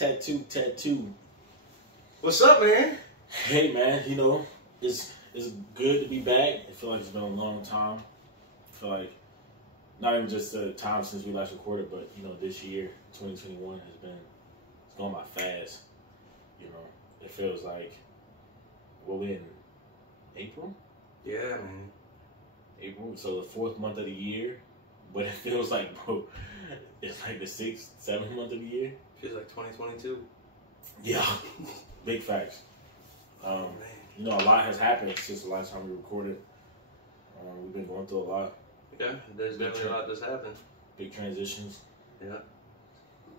TATU. What's up, man? Hey, man. You know, it's good to be back. I feel like it's been a long time. I feel like not even just the time since we last recorded, but you know, this year, 2021, it's going by fast. You know, it feels like we in April. Yeah, man. April, so the 4th month of the year, but it feels like, bro, it's like the 6th, 7th month of the year. Feels like 2022. Yeah, big facts. You know, a lot has happened since the last time we recorded. We've been going through a lot. Yeah, there's definitely a lot that's happened. Big transitions. Yeah.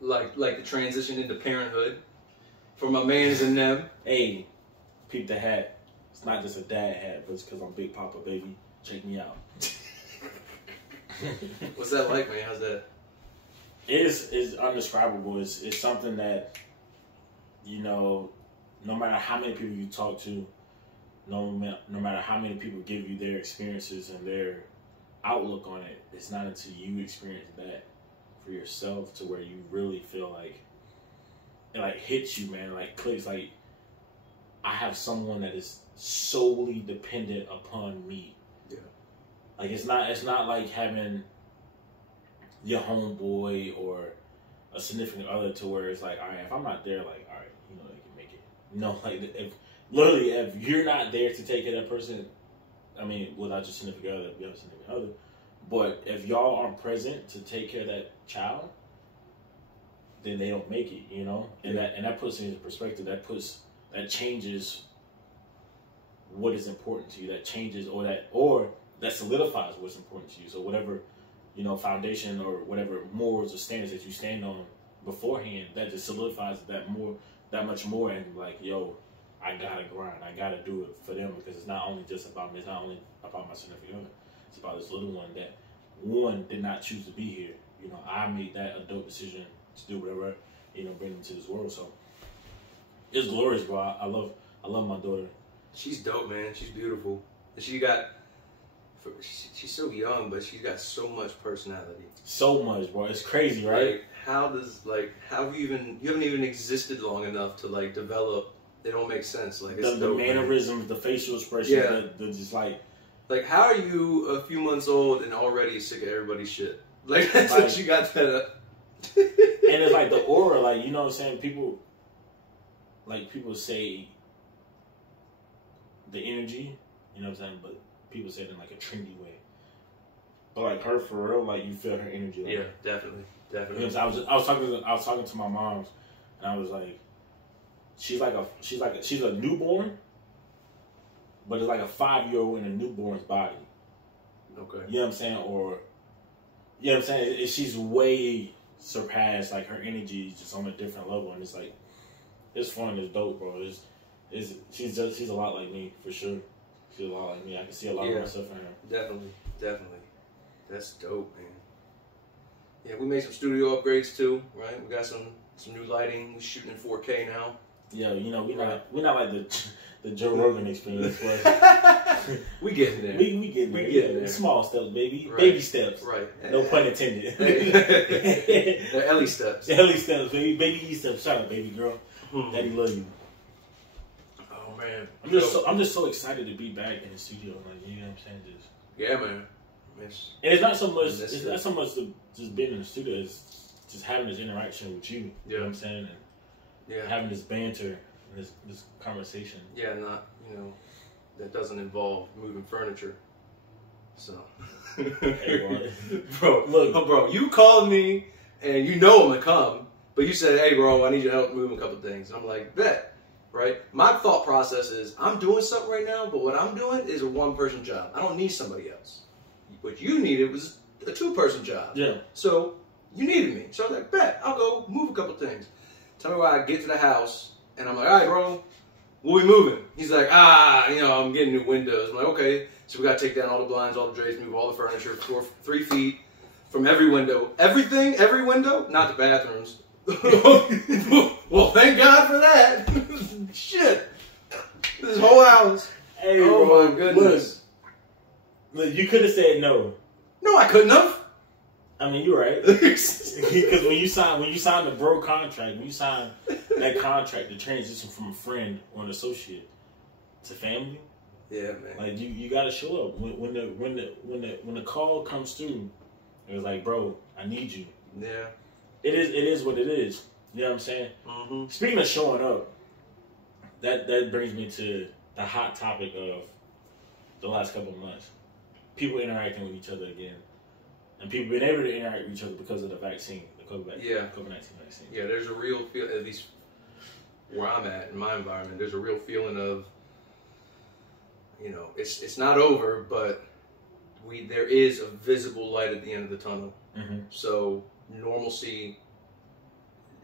Like the transition into parenthood for my mans and them. Hey, peep the hat. It's not just a dad hat, but it's because I'm Big Papa, baby. Check me out. What's that like, man? How's that? It's undescribable. It's something that, you know, no matter how many people you talk to, no matter how many people give you their experiences and their outlook on it, it's not until you experience that for yourself to where you really feel like it like hits you, man, like clicks. Like, I have someone that is solely dependent upon me. Yeah. Like, it's not like having your homeboy or a significant other to where it's like, all right, if I'm not there, like, all right, you know, they can make it. No, like, if you're not there to take care of that person, I mean, without your significant other, you have a significant other, but if y'all aren't present to take care of that child, then they don't make it, you know? And that puts it into perspective. That changes what is important to you. That changes or that solidifies what's important to you. So whatever, you know, foundation or whatever morals or standards that you stand on beforehand, that just solidifies that much more, and like, yo, I gotta grind. I gotta do it for them, because it's not only just about me. It's not only about my significant other. It's about this little one that did not choose to be here. You know, I made that adult decision to do whatever, you know, bring them to this world. So it's glorious, bro. I love my daughter. She's dope, man. She's beautiful. She's so young, but she's got so much personality. So much, bro. It's crazy, right? Like, how have you haven't even existed long enough to like develop. They don't make sense. Like, it's the mannerisms, man. The facial expressions, the just like how are you a few months old and already sick of everybody's shit? Like, that's like, you got that up. And it's like the aura, like, you know what I'm saying? People say the energy, you know what I'm saying? But people say it in like a trendy way. But like her, for real, like, you feel her energy. Like, yeah, definitely. Because I was talking to my moms, and I was like, she's a newborn, but it's like a 5-year-old in a newborn's body. Okay. You know what I'm saying? Or, you know what I'm saying? She's way surpassed, like, her energy is just on a different level, and it's like, it's fun, it's dope, bro. She's a lot like me, for sure. She's a lot like me. I can see a lot of myself in her. Definitely. That's dope, man. Yeah, we made some studio upgrades too, right? We got some new lighting. We're shooting in 4K now. Yeah, you know, we're not like the Joe Rogan experience, but we getting there. We getting there. Small steps, baby. Right. Baby steps. Right. No pun intended. They're Ellie steps. Ellie steps, baby. Baby E steps. Shout out, baby girl. Daddy love you. Oh man. I'm just so excited to be back in the studio. Like, you know what I'm saying? Yeah, man. And it's not so much. It's not so much just being in the studio. It's just having this interaction with you. You know what I'm saying? And having this banter and this conversation. Yeah, not, you know, that doesn't involve moving furniture. So, hey, bro, look, bro, you called me and you know I'm gonna come, but you said, hey, bro, I need your help moving a couple things. And I'm like, bet. Right? My thought process is, I'm doing something right now, but what I'm doing is a one-person job. I don't need somebody else. What you needed was a 2-person job. Yeah. So you needed me. So I was like, bet, I'll go move a couple things. Tell me why I get to the house, and I'm like, all right, bro, what we moving? He's like, you know, I'm getting new windows. I'm like, okay. So we got to take down all the blinds, all the drapes, move all the furniture 3 feet from every window. Everything, every window, not the bathrooms. Well, thank God for that. Shit. This whole house. Hey, oh bro, my goodness. Look, you could have said no. No, I couldn't have. I mean, you're right. Because when you sign the bro contract, when you sign that contract to transition from a friend or an associate to family, yeah, man. Like you got to show up when the call comes through. It's like, bro, I need you. Yeah. It is what it is. You know what I'm saying? Mm-hmm. Speaking of showing up, that brings me to the hot topic of the last couple of months. People interacting with each other again. And people being able to interact with each other because of the vaccine, the COVID-19 vaccine. Yeah, there's a real feel, at least where I'm at in my environment, there's a real feeling of, it's not over, but there is a visible light at the end of the tunnel. Mm-hmm. So normalcy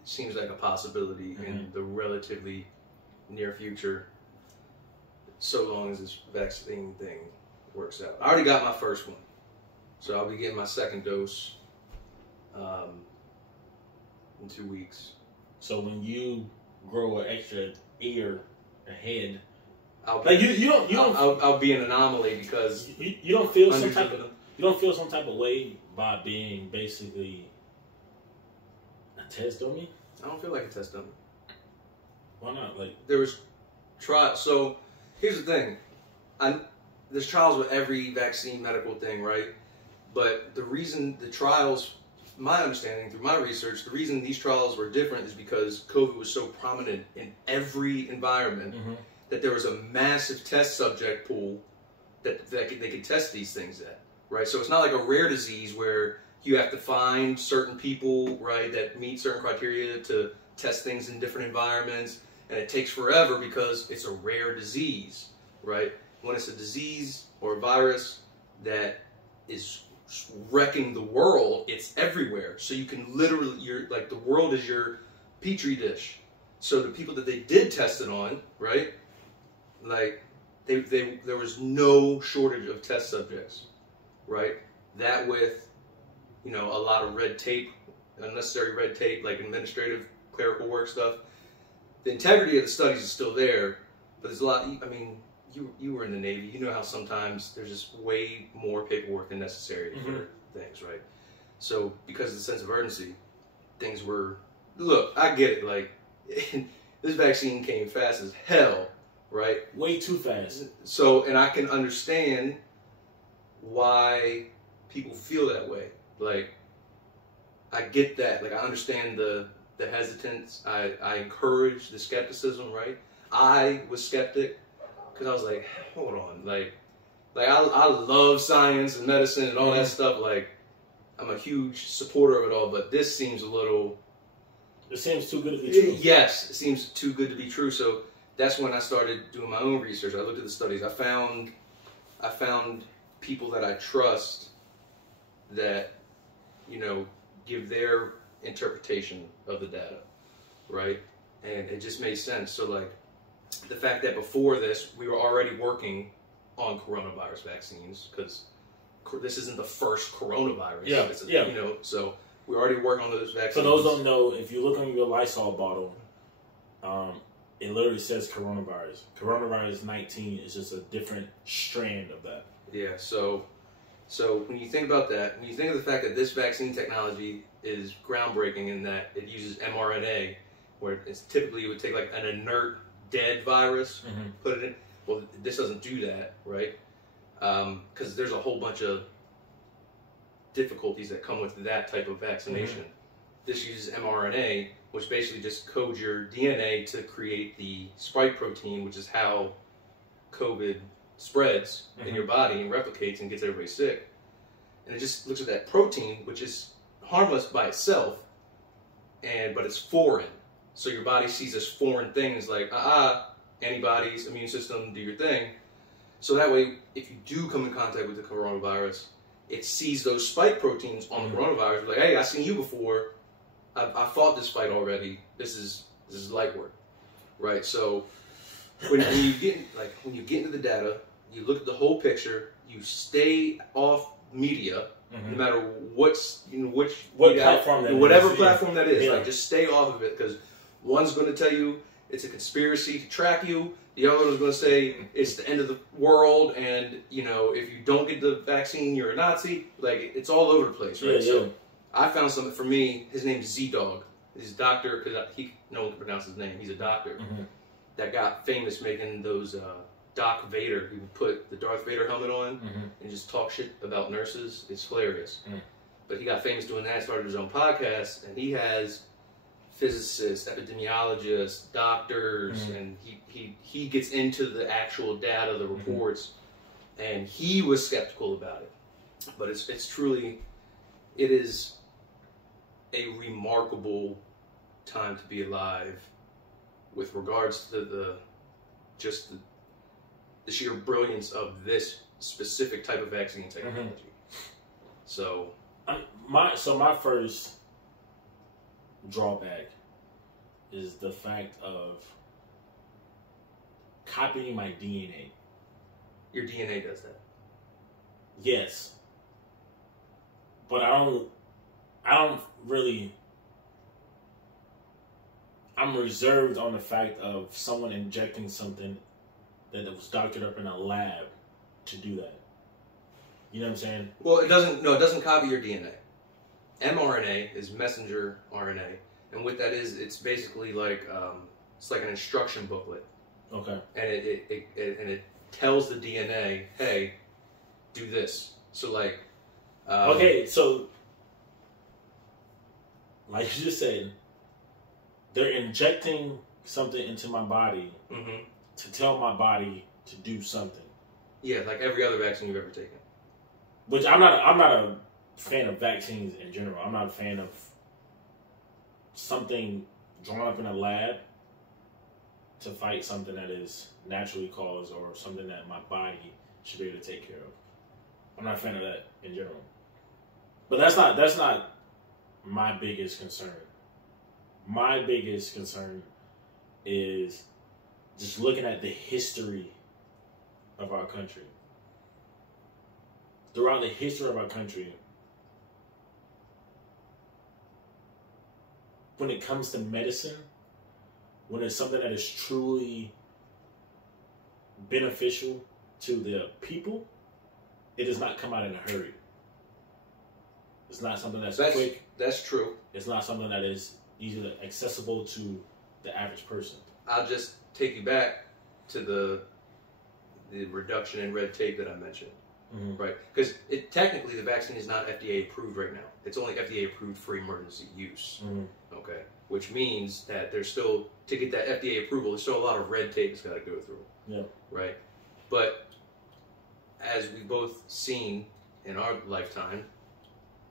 seems like a possibility in the relatively near future, so long as this vaccine thing works out. I already got my first one, so I'll be getting my second dose in 2 weeks. So when you grow an extra ear, a head, I'll be an anomaly because you don't feel some type of way by being basically a test dummy. I don't feel like a test dummy. Why not? Like there was So here's the thing, there's trials with every vaccine medical thing, right? But the reason the trials, my understanding through my research, the reason these trials were different is because COVID was so prominent in every environment that there was a massive test subject pool that they could test these things at, right? So it's not like a rare disease where you have to find certain people, right, that meet certain criteria to test things in different environments, and it takes forever because it's a rare disease, right? When it's a disease or a virus that is wrecking the world, it's everywhere. So you can literally, the world is your petri dish. So the people that they did test it on, right, like there was no shortage of test subjects, right? That with, a lot of red tape, unnecessary red tape, like administrative, clerical work stuff. The integrity of the studies is still there, but there's a lot. I mean, you were in the Navy. You know how sometimes there's just way more paperwork than necessary for things, right? So because of the sense of urgency, things were. Look, I get it. Like this vaccine came fast as hell, right? Way too fast. So, and I can understand why people feel that way. Like, I get that. Like, I understand the hesitance. I encourage the skepticism, right? I was skeptic because I was like, hold on. Like I love science and medicine and all that stuff. Like, I'm a huge supporter of it all, but this seems a little... It seems too good to be true. Yes, it seems too good to be true. So that's when I started doing my own research. I looked at the studies. I found people that I trust that, give their interpretation of the data, right? And it just made sense. So, like, the fact that before this, we were already working on coronavirus vaccines, because this isn't the first coronavirus. Yeah. So we already work on those vaccines. For those who don't know, if you look on your Lysol bottle, it literally says coronavirus. Coronavirus 19 is just a different strand of that. Yeah, so when you think about that, when you think of the fact that this vaccine technology is groundbreaking in that it uses mRNA, where it's typically you would take like an inert, dead virus, put it in. Well, this doesn't do that, right? Because there's a whole bunch of difficulties that come with that type of vaccination. This uses mRNA, which basically just codes your DNA to create the spike protein, which is how COVID spreads in your body and replicates and gets everybody sick. And it just looks at that protein, which is harmless by itself, but it's foreign. So your body sees this foreign things like, antibodies, immune system, do your thing. So that way, if you do come in contact with the coronavirus, it sees those spike proteins on the coronavirus. Like, hey, I've seen you before. I fought this fight already. This is light work, right? So when you get into the data, you look at the whole picture. You stay off media, no matter what platform whatever platform that is. Like, just stay off of it, because one's going to tell you it's a conspiracy to track you. The other one's going to say it's the end of the world, and if you don't get the vaccine, you're a Nazi. Like, it's all over the place, right? I found something for me. His name's Z-Dog. He's a doctor, because no one can pronounce his name. He's a doctor that got famous making those Doc Vader. He would put the Darth Vader helmet on and just talk shit about nurses. It's hilarious. But he got famous doing that, started his own podcast, and he has physicists, epidemiologists, doctors, and he gets into the actual data, the reports, and he was skeptical about it. But it's truly, it is a remarkable time to be alive with regards to the sheer brilliance of this specific type of vaccine technology. So my first drawback is the fact of copying my DNA. Your DNA does that. Yes. But I don't really, I'm reserved on the fact of someone injecting something that was doctored up in a lab to do that. You know what I'm saying? Well, it doesn't copy your DNA. mRNA is messenger RNA, and what that is, it's basically like it's like an instruction booklet. Okay. And it tells the DNA, hey, do this. So like. Okay, so like you just said, they're injecting something into my body to tell my body to do something. Yeah, like every other vaccine you've ever taken. Which I'm not a fan of vaccines in general. I'm not a fan of something drawn up in a lab to fight something that is naturally caused or something that my body should be able to take care of. I'm not a fan of that in general. But that's not my biggest concern. My biggest concern is just looking at the history of our country. Throughout the history of our country, when it comes to medicine, when it's something that is truly beneficial to the people, it does not come out in a hurry. It's not something that's quick. That's true. It's not something that is easily accessible to the average person. I'll just take you back to the reduction in red tape that I mentioned. Right? Because technically the vaccine is not FDA approved right now. It's only FDA approved for emergency use. Okay? Which means that there's still, to get that FDA approval, there's still a lot of red tape that's got to go through. Yeah. Right? But as we've both seen in our lifetime,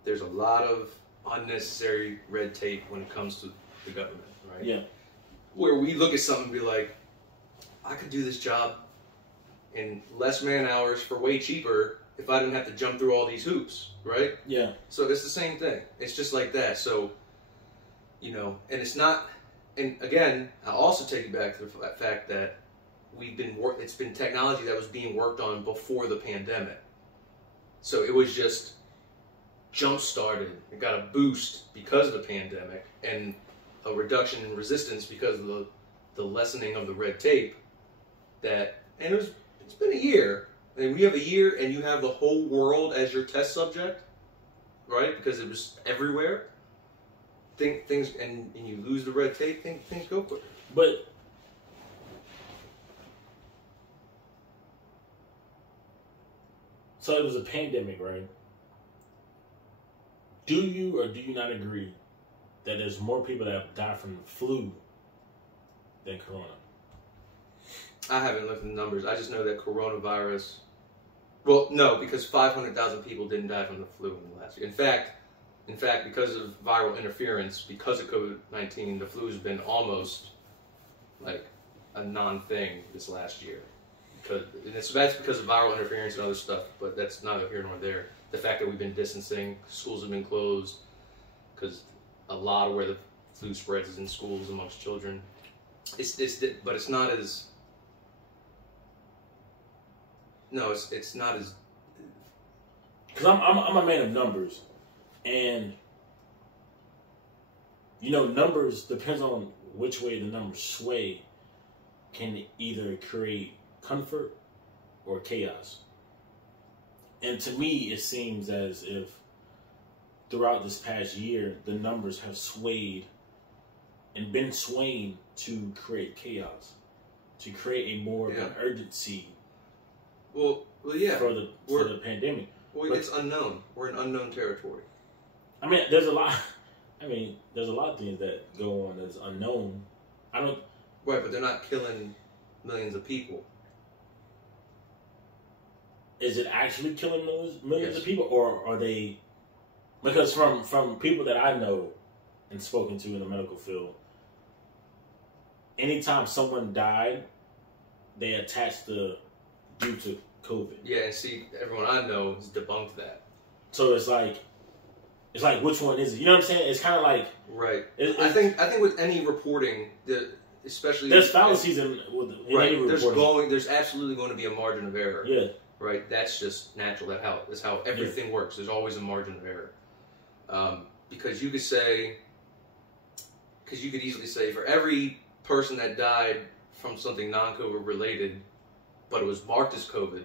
there's a lot of unnecessary red tape when it comes to the government, right? Yeah. Where we look at something and be like, I could do this job in less man hours for way cheaper if I didn't have to jump through all these hoops, right? Yeah. So it's the same thing. It's just like that. So, you know, and it's not, and again, I'll also take you back to the fact that it's been technology that was being worked on before the pandemic. So it was just jump-started. It got a boost because of the pandemic and a reduction in resistance because of the lessening of the red tape. And it's been a year. And when you have a year and you have the whole world as your test subject, right? Because it was everywhere. Things and you lose the red tape, things go quicker. But so it was a pandemic, right? Do you or do you not agree that there's more people that have died from the flu than corona? I haven't looked at the numbers. I just know that coronavirus. Well, no, because 500,000 people didn't die from the flu in the last year. In fact, because of viral interference, because of COVID-19, the flu has been almost like a non-thing this last year. That's because of viral interference and other stuff, but that's neither here nor there. The fact that we've been distancing, schools have been closed, because a lot of where the flu spreads is in schools amongst children. But it's not as. No, it's not as. Because I'm a man of numbers, and you know, numbers depends on which way the numbers sway, can either create comfort or chaos. And to me, it seems as if throughout this past year, the numbers have swayed and been swaying to create chaos, to create a more of an urgency. Well, yeah. For the pandemic. Well, it's unknown. We're in unknown territory. I mean, there's a lot. I mean, there's a lot of things that go on that's unknown. I don't. Right, but they're not killing millions of people. Is it actually killing millions of people, or are they? Because from people that I know and spoken to in the medical field, anytime someone died, they attached the due to COVID. Yeah, and see, everyone I know has debunked that. So it's like which one is it? You know what I'm saying? It's kind of like right. I think with any reporting, especially there's fallacies in any reporting. There's absolutely going to be a margin of error. Yeah. Right. That's just natural. That's how everything works. There's always a margin of error. Because you could easily say for every person that died from something non-COVID related, but it was marked as COVID,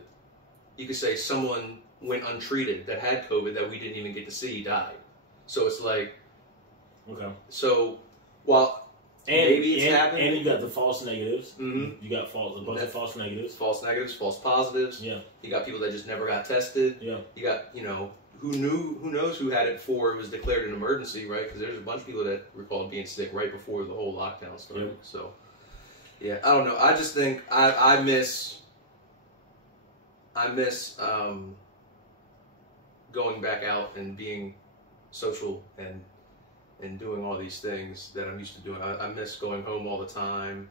you could say someone went untreated that had COVID that we didn't even get to see died. So it's like, okay. So while maybe it's happening, and you got the false negatives. Mm-hmm. You got a bunch of false negatives, false positives. Yeah. You got people that just never got tested. Yeah. You got who knows who had it before it was declared an emergency, right? Because there's a bunch of people that recalled being sick right before the whole lockdown started. Yep. So, yeah, I don't know. I just think I miss going back out and being social and doing all these things that I'm used to doing. I miss going home all the time.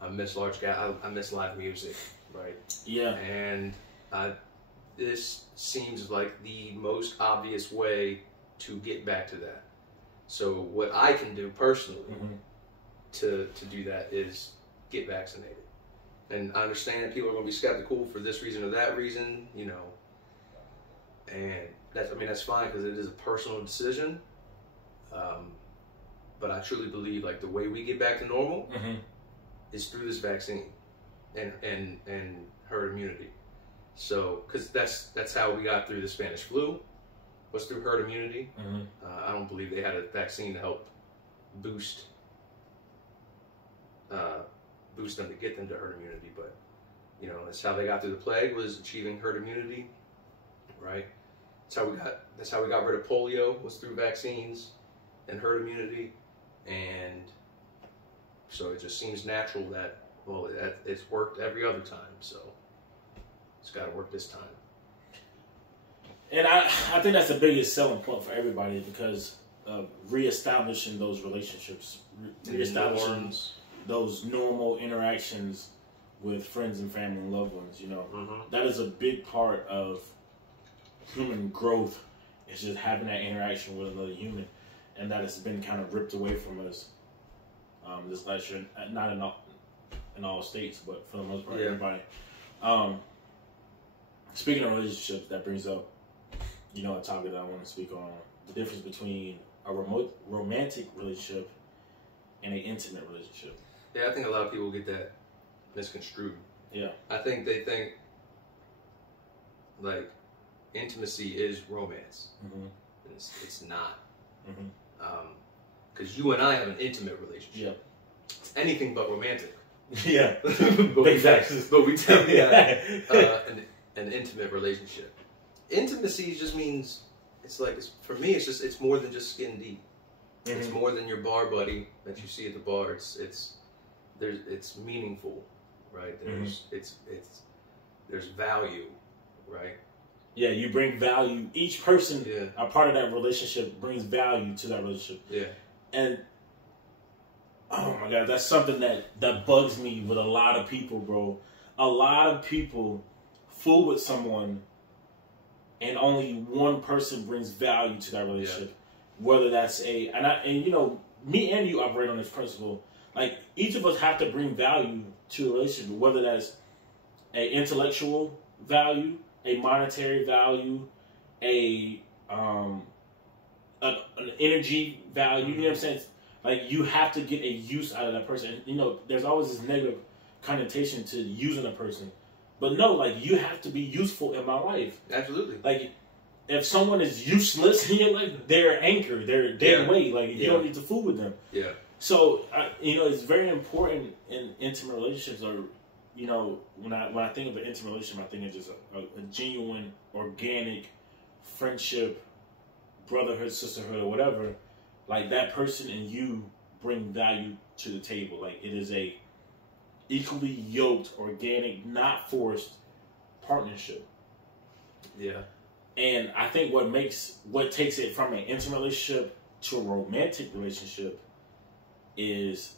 I miss I miss live music, right? Yeah. And this seems like the most obvious way to get back to that. So what I can do personally to do that is get vaccinated. And I understand people are going to be skeptical for this reason or that reason, and that's fine because it is a personal decision. But I truly believe like the way we get back to normal is through this vaccine and herd immunity. So, because that's how we got through the Spanish flu, was through herd immunity. I don't believe they had a vaccine to help boost them to get them to herd immunity, but that's how they got through the plague, was achieving herd immunity, right? That's how we got rid of polio, was through vaccines and herd immunity, and so it just seems natural that it's worked every other time, so it's got to work this time. And I think that's the biggest selling point for everybody, because of reestablishing those relationships, reestablishing those normal interactions with friends and family and loved ones. That is a big part of human growth. It's just having that interaction with another human, and that has been kind of ripped away from us this last year. Not in all states, but for the most part, everybody. Speaking of relationships, that brings up, a topic that I want to speak on: the difference between a romantic relationship and an intimate relationship. Yeah, I think a lot of people get that misconstrued. Yeah. I think they think like intimacy is romance. It's not. Because you and I have an intimate relationship. Yeah. It's anything but romantic. Yeah. But we tell an intimate relationship. Intimacy just means for me it's more than just skin deep. It's more than your bar buddy that you see at the bar. It's meaningful, right? There's value, right? Yeah, you bring value. Each person, a part of that relationship, brings value to that relationship. Yeah. And oh my God, that's something that bugs me with a lot of people, bro. A lot of people fool with someone, and only one person brings value to that relationship. Yeah. Whether that's me and you operate on this principle. Like, each of us have to bring value to a relationship, whether that's an intellectual value, a monetary value, an energy value. You know what I'm saying? Like, you have to get a use out of that person. There's always this negative connotation to using a person. But no, like, you have to be useful in my life. Absolutely. Like, if someone is useless in your life, they're an anchor. They're dead weight. Like you don't need to fool with them. Yeah. So it's very important in intimate relationships. Or when I think of an intimate relationship, I think of just a genuine, organic friendship, brotherhood, sisterhood, or whatever. Like that person and you bring value to the table. Like it is a equally yoked, organic, not forced partnership. Yeah. And I think what takes it from an intimate relationship to a romantic relationship is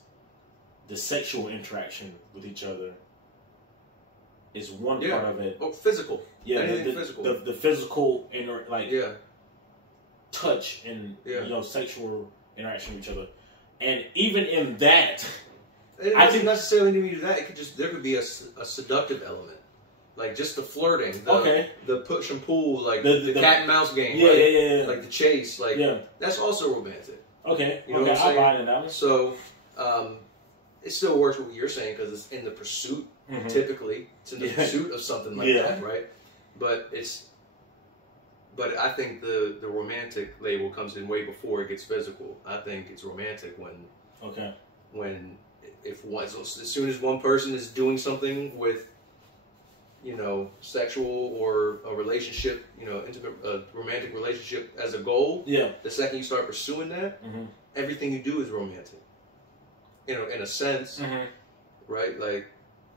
the sexual interaction with each other is one part of it. Oh, physical. Yeah, anything physical. The physical touch and sexual interaction with each other. And even in that, it doesn't necessarily need to be that. There could be a seductive element. Like just the flirting, the push and pull, like the cat and mouse game, yeah. Like the chase, that's also romantic. Okay, you know what I'm saying? I'll buy into that one. So, it still works with what you're saying because it's in the pursuit. Mm-hmm. Typically, it's in the pursuit of something like that, right? But I think the romantic label comes in way before it gets physical. I think it's romantic as soon as one person is doing something with sexual or a relationship, intimate, romantic relationship as a goal. Yeah. The second you start pursuing that, everything you do is romantic. In a sense, right? Like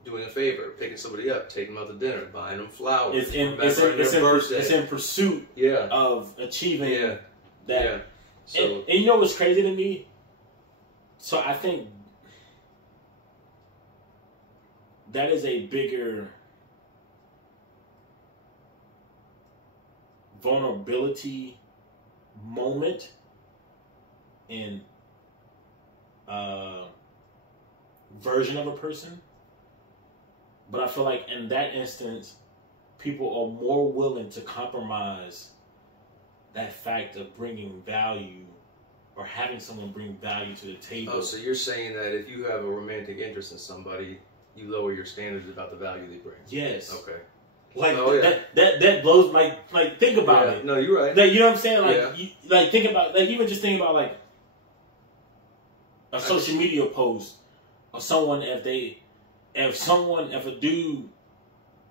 doing a favor, picking somebody up, taking them out to dinner, buying them flowers. It's in pursuit of achieving that. Yeah. So, and you know what's crazy to me? So I think that is a bigger vulnerability moment in version of a person, but I feel like in that instance people are more willing to compromise that fact of bringing value or having someone bring value to the table. Oh, so you're saying that if you have a romantic interest in somebody, you lower your standards about the value they bring? Yes. Okay. Like that blows like think about it. No, you're right. Like, you know what I'm saying? Like think about even just think about like a social media post of someone if a dude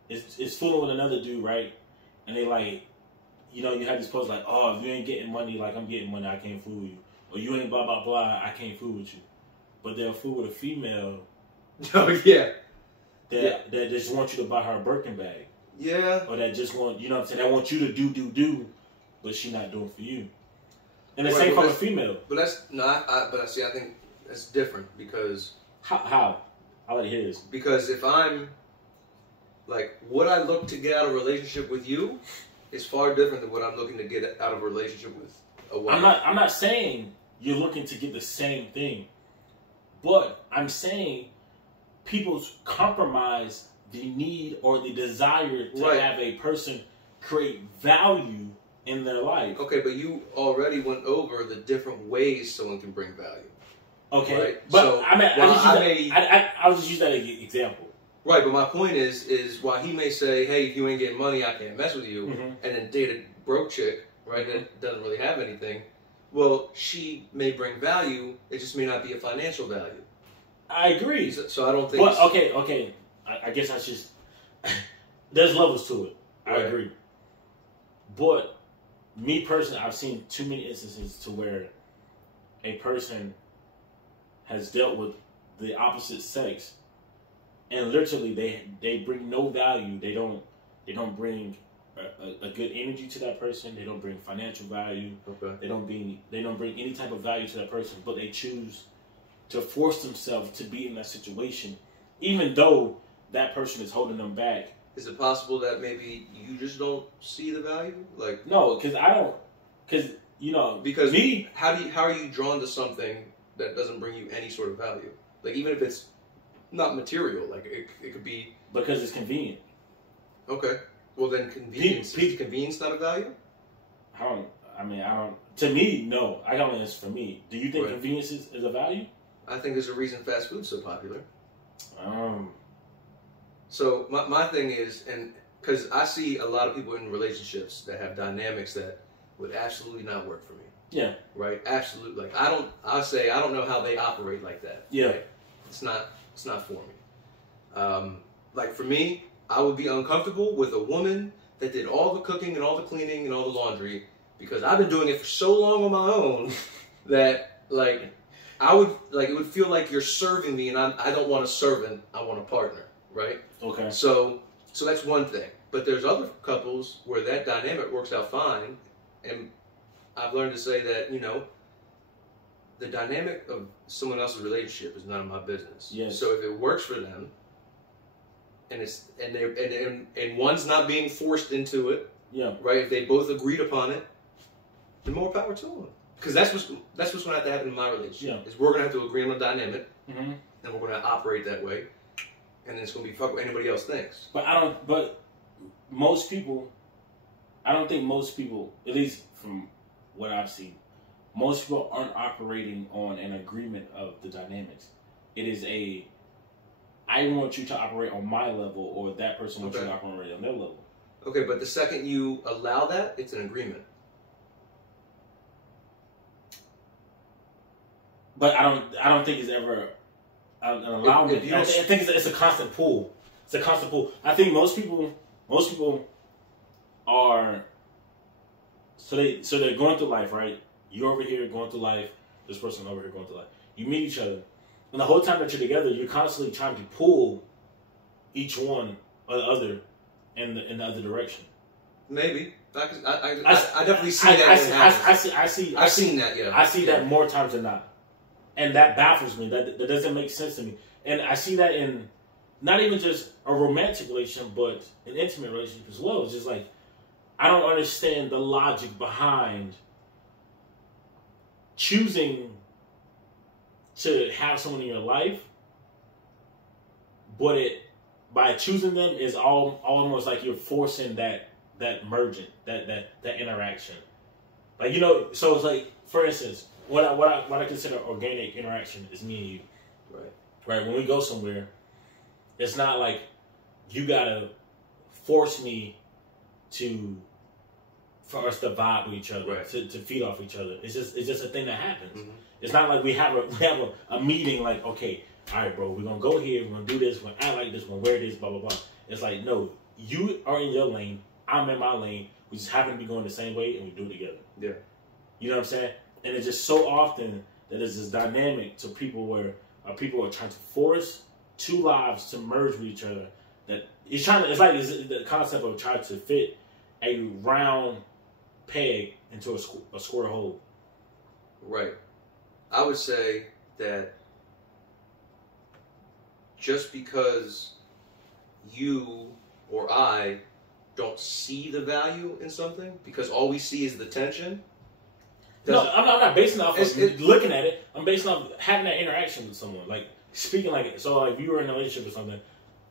is fooling with another dude, right? And they like you have this post like, oh, if you ain't getting money like I'm getting money, I can't fool you. Or you ain't blah blah blah, I can't fool with you. But they'll fool with a female. Oh yeah. That just want you to buy her a Birkin bag. Yeah. Or that just want, what I'm saying, that want you to do, but she not doing for you. And the same for a female. But I think that's different because... How? I want to hear this. Because if I'm, like, what I look to get out of a relationship with you is far different than what I'm looking to get out of a relationship with a woman. I'm not saying you're looking to get the same thing. But I'm saying people compromise the need or the desire to have a person create value in their life. Okay, but you already went over the different ways someone can bring value. Okay, right? But so, I was just use that example. Right, but my point is while he may say, hey, if you ain't getting money, I can't mess with you, and then date a broke chick, right, that doesn't really have anything, well, she may bring value, it just may not be a financial value. I agree. So I don't think... But, okay. I guess that's just... there's levels to it. I agree. But, me personally, I've seen too many instances to where a person has dealt with the opposite sex and literally they bring no value. They don't bring a good energy to that person. They don't bring financial value. Okay. They don't bring any type of value to that person, but they choose to force themselves to be in that situation, even though that person is holding them back. Is it possible that maybe you just don't see the value? Like no, because I don't. Because me, how are you drawn to something that doesn't bring you any sort of value? Like even if it's not material, like it could be because it's convenient. Okay, well then convenience is convenience not a value? I don't. To me, no. I don't think it's for me. Do you think convenience is a value? I think there's a reason fast food's so popular. So my thing is, and because I see a lot of people in relationships that have dynamics that would absolutely not work for me. Yeah. Right. Absolutely. Like I don't know how they operate like that. Yeah. Right? It's not for me. Like for me, I would be uncomfortable with a woman that did all the cooking and all the cleaning and all the laundry because I've been doing it for so long on my own that like I would like it would feel like you're serving me and I don't want a servant, I want a partner, right? Okay. So that's one thing. But there's other couples where that dynamic works out fine, and I've learned to say that, you know, the dynamic of someone else's relationship is none of my business. Yes. So if it works for them, and one's not being forced into it, yeah, right? If they both agreed upon it, then more power to them. Because that's what's going to have to happen in my relationship. Yeah. Is we're going to have to agree on a dynamic, mm-hmm. and we're going to operate that way, and then it's going to be fuck what anybody else thinks. But most people, I don't think most people, at least from what I've seen, most people aren't operating on an agreement of the dynamics. It is I want you to operate on my level, or that person wants you to operate on their level. Okay, but the second you allow that, it's an agreement. But I don't think it's ever an allowment. I think it's a constant pull. It's a constant pull. I think most people are they're going through life, right? You're over here going through life. This person over here going through life. You meet each other. And the whole time that you're together, you're constantly trying to pull each one or the other in the other direction. Maybe. I definitely see that. I've seen that, yeah. I see that more times than not. And that baffles me. That doesn't make sense to me. And I see that in not even just a romantic relationship, but an intimate relationship as well. It's just like, I don't understand the logic behind choosing to have someone in your life, but by choosing them is almost like you're forcing that mergent, that interaction. Like, you know, so it's like, for instance, what I consider organic interaction is me and you. Right. When we go somewhere, it's not like you gotta force me for us to vibe with each other, right, to feed off each other. It's just a thing that happens. Mm-hmm. It's not like we have a meeting like, okay, all right, bro, we're gonna go here, we're gonna do this, we're gonna act like this, we're gonna wear this, blah blah blah. It's like, no, you are in your lane, I'm in my lane. We just happen to be going the same way, and we do it together. Yeah, you know what I'm saying? And it's just so often that there's this dynamic to people where people are trying to force two lives to merge with each other. That it's like the concept of trying to fit a round peg into a square hole. Right. I would say that just because you or I don't see the value in something, because all we see is the tension. No, I'm not basing off of looking at it. I'm basing off having that interaction with someone. Like, speaking like it. So, like, if you were in a relationship or something,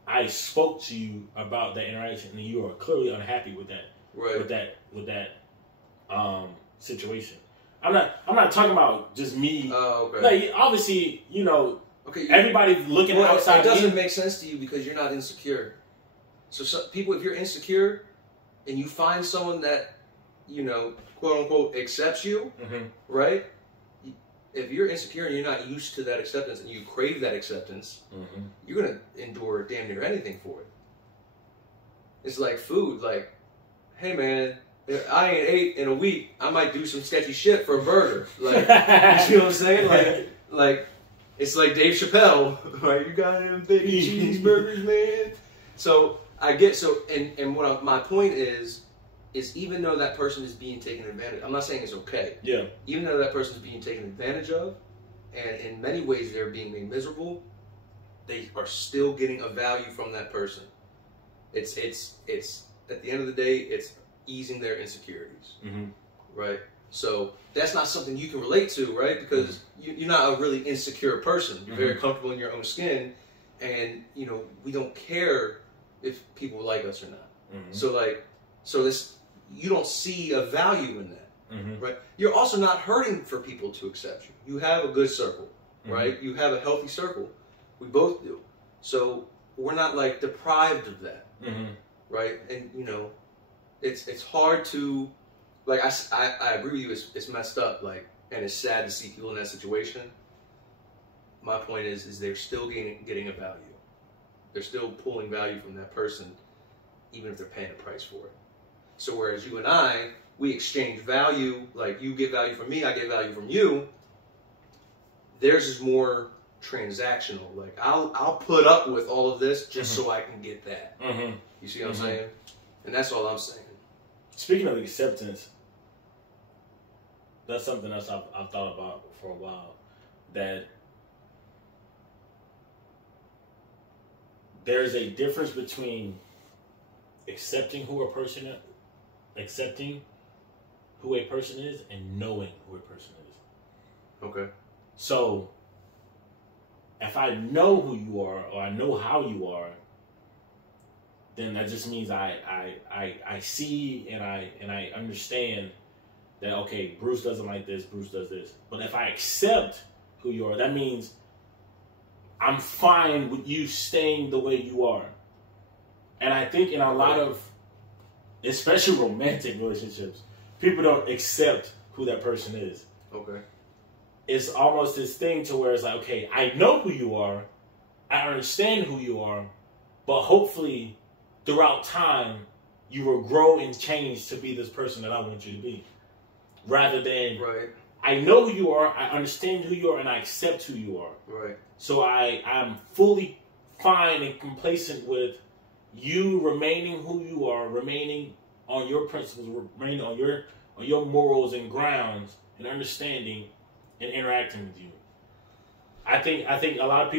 I spoke to you about that interaction, and you are clearly unhappy with that. Right. With that situation. I'm not talking about just me. Oh, okay. Like, obviously, you know, okay, everybody's looking outside. It doesn't make sense to you because you're not insecure. So people, if you're insecure and you find someone that, you know, quote unquote, accepts you, mm-hmm, right? If you're insecure and you're not used to that acceptance and you crave that acceptance, mm-hmm, you're going to endure damn near anything for it. It's like food. Like, hey, man, if I ain't ate in a week, I might do some sketchy shit for a burger. Like, you know what I'm saying? Like it's like Dave Chappelle, right? You got them bacon cheeseburgers, man. So I get and what my point is even though that person is being taken advantage, I'm not saying it's okay. Yeah. Even though that person is being taken advantage of, and in many ways they're being made miserable, they are still getting a value from that person. It's at the end of the day, it's easing their insecurities, mm-hmm, right? So that's not something you can relate to, right? Because mm-hmm, you're not a really insecure person. You're, mm-hmm, very comfortable in your own skin, and you know we don't care if people like us or not. Mm-hmm. So this, you don't see a value in that, mm-hmm, right? You're also not hurting for people to accept you. You have a good circle, mm-hmm, right? You have a healthy circle. We both do. So we're not like deprived of that, mm-hmm, right? And you know, it's hard to, like, I agree with you. It's messed up, like, and it's sad to see people in that situation. My point is they're still getting a value. They're still pulling value from that person, even if they're paying a price for it. So whereas you and I, we exchange value, like you get value from me, I get value from you. Theirs is more transactional. Like I'll put up with all of this just so I can get that. You see what I'm saying? And that's all I'm saying. Speaking of acceptance, that's something else I've thought about for a while. That there's a difference between accepting who a person is and knowing who a person is. Okay. So if I know who you are or I know how you are, then that just means I see and I understand that, okay, Bruce doesn't like this, Bruce does this. But if I accept who you are, that means I'm fine with you staying the way you are. And I think in a lot of, especially romantic relationships, people don't accept who that person is. Okay. It's almost this thing to where it's like, okay, I know who you are, I understand who you are, but hopefully throughout time you will grow and change to be this person that I want you to be. Rather than, I know who you are, I understand who you are, and I accept who you are. Right. So I'm fully fine and complacent with you remaining who you are, remaining on your principles, remaining on your morals and grounds, and understanding and interacting with you. I think a lot of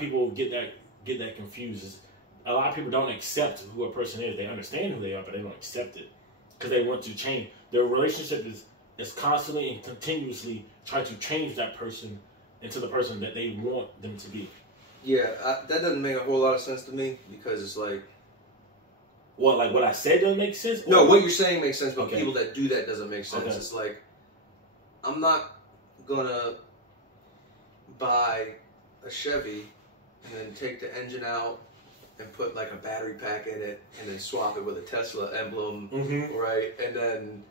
people get that confused. A lot of people don't accept who a person is. They understand who they are, but they don't accept it because they want to change. Their relationship is constantly and continuously trying to change that person into the person that they want them to be. Yeah, that doesn't make a whole lot of sense to me because it's like... What, like what I said doesn't make sense? No, what you're saying makes sense, but people that do that doesn't make sense. Okay. It's like, I'm not gonna buy a Chevy and then take the engine out and put like a battery pack in it and then swap it with a Tesla emblem, right? And then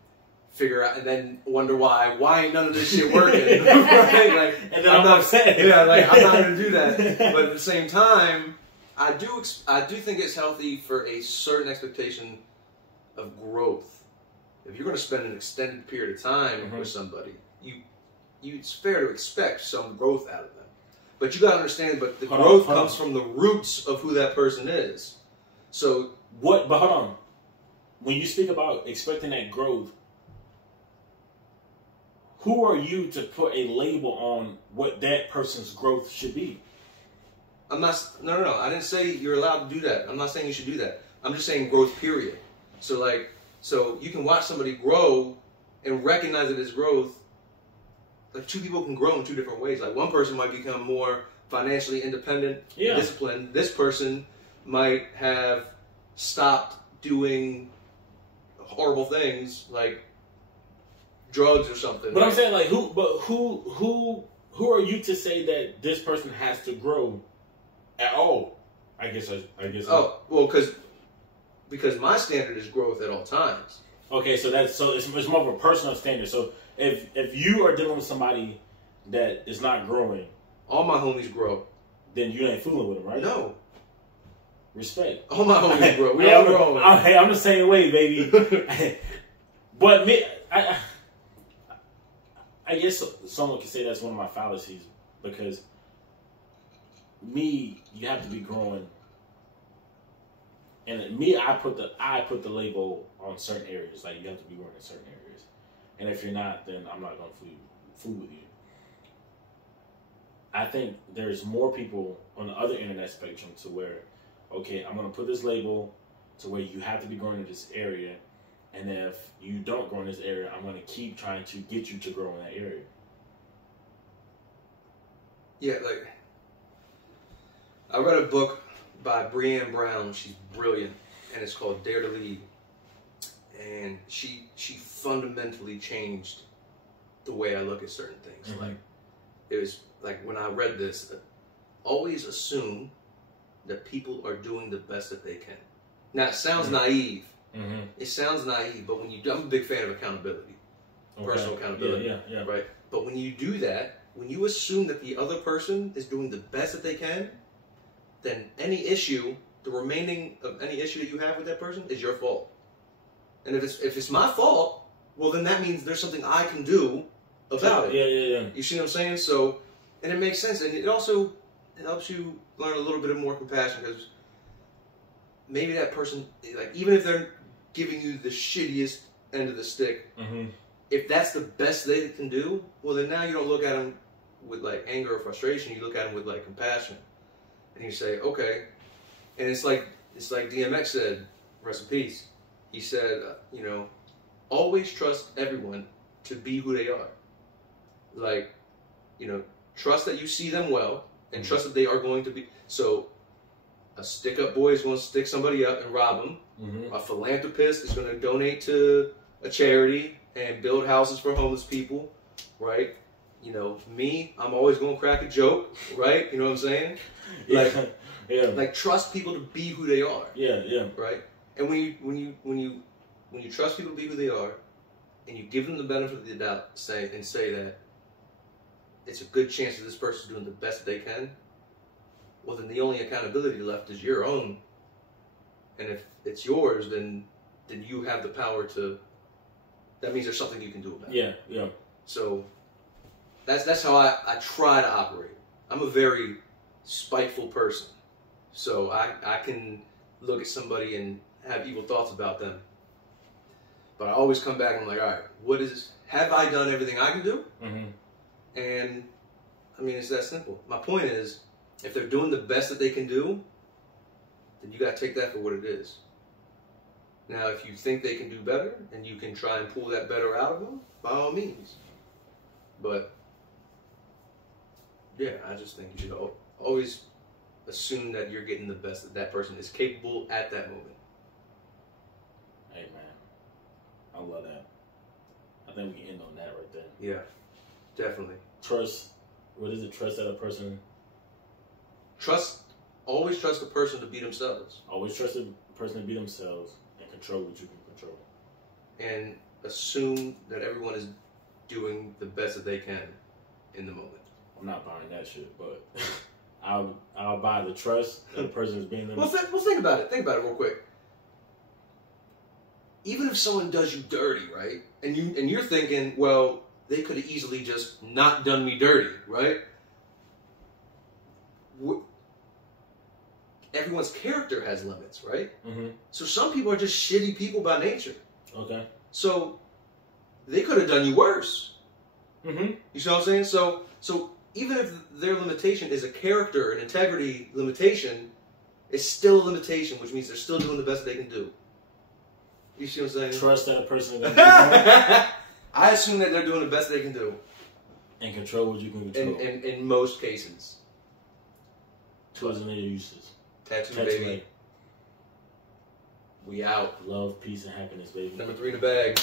figure out and then wonder why ain't none of this shit working, right? Like, and then I'm upset. Yeah, like I'm not gonna do that. But at the same time, I do think it's healthy for a certain expectation of growth. If you're gonna spend an extended period of time with somebody, it's fair to expect some growth out of them. But you gotta understand, but the growth comes from the roots of who that person is. So what? But hold on. When you speak about expecting that growth, who are you to put a label on what that person's growth should be? I'm not. No. I didn't say you're allowed to do that. I'm not saying you should do that. I'm just saying growth. Period. So you can watch somebody grow and recognize it as growth. Like two people can grow in two different ways. Like one person might become more financially independent, disciplined. This person might have stopped doing horrible things like drugs or something. But I'm saying, like, who are you to say that this person has to grow at all? I guess. Oh, well, because my standard is growth at all times. Okay, so it's more of a personal standard. So if you are dealing with somebody that is not growing, all my homies grow. Then you ain't fooling with them, right? No. Respect. All my homies grow. We all grow. Hey, I'm the same way, baby. But me, I guess someone could say that's one of my fallacies because you have to be growing, and I put the label on certain areas. Like you have to be growing in certain areas, and if you're not, then I'm not going to fool with you. I think there's more people on the other internet spectrum to where, okay, I'm going to put this label to where you have to be growing in this area, and if you don't grow in this area, I'm going to keep trying to get you to grow in that area. Yeah, like, I read a book by Brené Brown. She's brilliant, and it's called Dare to Lead. And she fundamentally changed the way I look at certain things. Like, it was like when I read this, always assume that people are doing the best that they can. Now, it sounds naive. Mm-hmm. It sounds naive, but I'm a big fan of accountability. Okay. Personal accountability. Yeah. Right? But when you do that, when you assume that the other person is doing the best that they can, then any issue, the remaining of any issue that you have with that person is your fault. And if it's my fault, well, then that means there's something I can do about it. Yeah. You see what I'm saying? So, and it makes sense. And it also helps you learn a little bit of more compassion, because maybe that person, like, even if they're giving you the shittiest end of the stick, if that's the best they can do, well, then now you don't look at them with, like, anger or frustration. You look at them with, like, compassion. And you say, okay. And it's like DMX said, rest in peace. He said, always trust everyone to be who they are. Like, trust that you see them well, and trust that they are going to be. So, a stick-up boy is going to stick somebody up and rob them. A philanthropist is going to donate to a charity and build houses for homeless people, right? Me, I'm always going to crack a joke, right? You know what I'm saying? Like trust people to be who they are. Yeah. Right? And when you trust people to be who they are, and you give them the benefit of the doubt, say that it's a good chance that this person's doing the best that they can, well, then the only accountability left is your own. And if it's yours, then you have the power to. That means there's something you can do about it. Yeah. So that's how I try to operate. I'm a very spiteful person, so I can look at somebody and have evil thoughts about them. But I always come back and I'm like, all right, what is this? Have I done everything I can do? And I mean, it's that simple. My point is, if they're doing the best that they can do, then you got to take that for what it is. Now, if you think they can do better and you can try and pull that better out of them, by all means. But yeah, I just think you should always assume that you're getting the best that person is capable at that moment. Hey, man. I love that. I think we can end on that right there. Yeah, definitely. Trust. What is it? Trust that a person. Always trust the person to be themselves. Always trust the person to be themselves and control what you can control. And assume that everyone is doing the best that they can in the moment. I'm not buying that shit, but I'll buy the trust that a person is being Well, think about it. Think about it real quick. Even if someone does you dirty, right? And you're thinking, well, they could have easily just not done me dirty, right? Everyone's character has limits, right? So some people are just shitty people by nature. Okay. So they could have done you worse. You see what I'm saying? So even if their limitation is a character, an integrity limitation, it's still a limitation, which means they're still doing the best they can do. You see what I'm saying? Trust that a person is going to do. I assume that they're doing the best they can do. And control what you can control. In most cases. Tools and their uses. TATU, baby. We out. Love, peace, and happiness, baby. Number 3 in the bag.